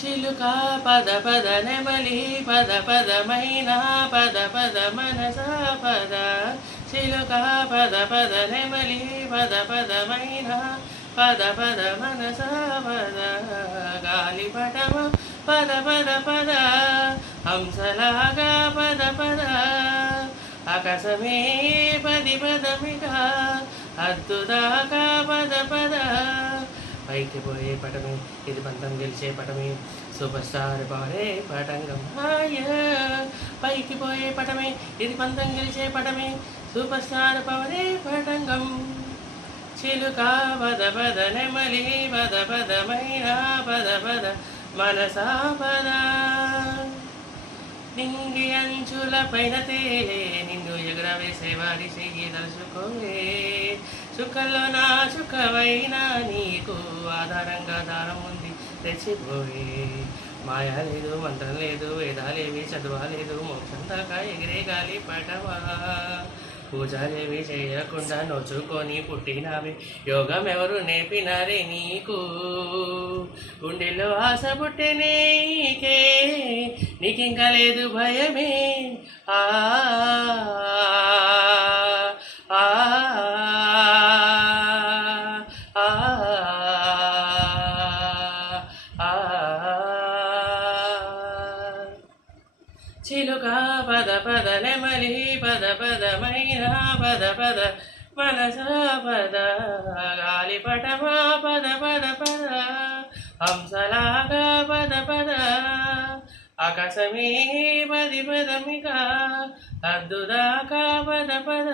చిలుక పద పద నెమలి పద పదమైన పద పద మనస పద చిలుక పద పద నెమలి పద పదమైన పద పద మనస పద గాలిపటమ పద పద పద హంసలాగా పద పద ఆకాశమే పది పదమిగా హద్దుదాకా పద పద పైకి పోయే పటమే ఇది పంతం గెలిచే పటమే సూపర్ స్టార్ పాడే పటంగం హాయ పైకి పోయే పటమే ఇది పంతం గెలిచే పటమే సూపర్ స్టార్ పాడే పటంగం చిలుక పద పద నెమలి పద పదమైన పద పద మనసా పద నింగి అంచుల పైన తేలే నిన్ను ఎగురవేసేవాడి చెయ్యి తలుచుకోలే చుక్కల్లో నా చుక్కవైనా నీకు ఆధారంగా దారం ఉంది తెచ్చిపోయి మాయా లేదు మంత్రం లేదు వేదాలేవి చదవాలేదు మోక్షం దాకా ఎగిరే గాలి పటవా పూజలేవి చేయకుండా నోచుకొని పుట్టినవి యోగం ఎవరు నేర్పినారే నీకు గుండెల్లో ఆశ పుట్టే నీకే నీకింకా లేదు భయమే ఆ చిలుక పద పద నెమలి పద పదమైన పద పద మనస పద గాలిపటమా పద పద పద హంసలాగా పద పద ఆకాశమే పది పదమిగా హద్దుదాకా పద పద